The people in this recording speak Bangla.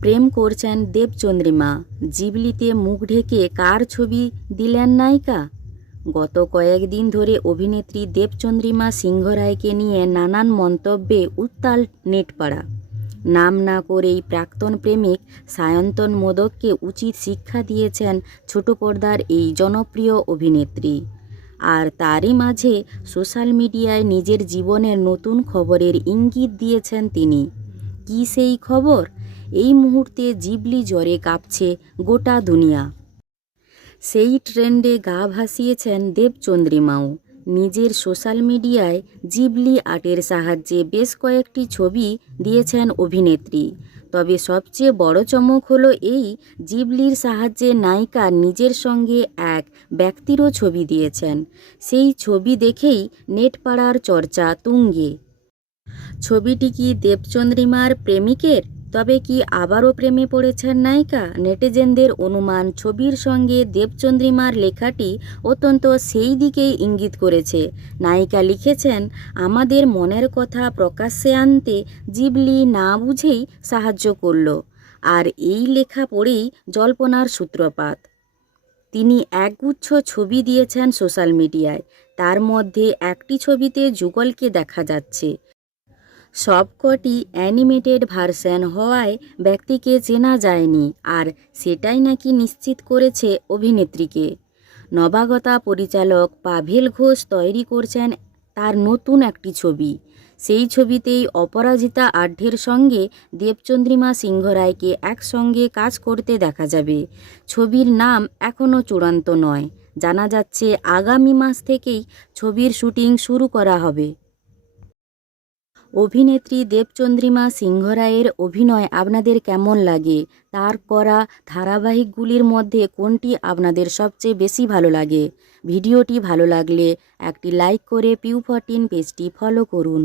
প্রেম করছেন দেবচন্দ্রিমা। জিবলিতে মুখ ঢেকে কার ছবি দিলেন নায়িকা? গত কয়েকদিন ধরে অভিনেত্রী দেবচন্দ্রিমা সিংহ রায়কে নিয়ে নানান মন্তব্যে উত্তাল নেটপাড়া। নাম না করেই প্রাক্তন প্রেমিক সায়ন্তন মোদককে উচিত শিক্ষা দিয়েছেন ছোট পর্দার এই জনপ্রিয় অভিনেত্রী। আর তারই মাঝে সোশ্যাল মিডিয়ায় নিজের জীবনের নতুন খবরের ইঙ্গিত দিয়েছেন তিনি। কি সেই খবর? এই মুহূর্তে জিবলি জ্বরে কাঁপছে গোটা দুনিয়া। সেই ট্রেন্ডে গা ভাসিয়েছেন দেবচন্দ্রিমাও নিজের সোশ্যাল মিডিয়ায় জিবলি আর্টের সাহায্যে বেশ কয়েকটি ছবি দিয়েছেন অভিনেত্রী। তবে সবচেয়ে বড় চমক হলো এই জিবলির সাহায্যে নায়িকা নিজের সঙ্গে এক ব্যক্তিরও ছবি দিয়েছেন। সেই ছবি দেখেই নেট পাড়ার চর্চা তুঙ্গে। ছবিটি কি দেবচন্দ্রিমার প্রেমিকের? তবে কি আবারও প্রেমে পড়েছেন নায়িকা? নেটিজেনদের অনুমান ছবির সঙ্গে দেবচন্দ্রিমার লেখাটি অত্যন্ত সেই দিকেই ইঙ্গিত করেছে। নায়িকা লিখেছেন, আমাদের মনের কথা প্রকাশ্যে আনতে জিবলি না বুঝেই সাহায্য করল। আর এই লেখা পড়েই জল্পনার সূত্রপাত। তিনি একগুচ্ছ ছবি দিয়েছেন সোশ্যাল মিডিয়ায়। তার মধ্যে একটি ছবিতে যুগলকে দেখা যাচ্ছে। সবকটি অ্যানিমেটেড ভার্সন হওয়ায় ব্যক্তিকে চেনা যায়নি আর সেটাই নাকি নিশ্চিত করেছে অভিনেত্রীকে। নবাগতা পরিচালক পাভেল ঘোষ তৈরি করছেন তার নতুন একটি ছবি। সেই ছবিতেই অপরাজিতা আঢ্যের সঙ্গে দেবচন্দ্রিমা সিংহ রায়কে একসঙ্গে কাজ করতে দেখা যাবে। ছবির নাম এখনও চূড়ান্ত নয়। জানা যাচ্ছে আগামী মাস থেকেই ছবির শুটিং শুরু করা হবে। অভিনেত্রী দেবচন্দ্রিমা সিংহরায়ের অভিনয় আপনাদের কেমন লাগে? তার করা ধারাবাহিকগুলির মধ্যে কোনটি আপনাদের সবচেয়ে বেশি ভালো লাগে? ভিডিওটি ভালো লাগলে একটি লাইক করে পিউ ফর্টিন পেজটি ফলো করুন।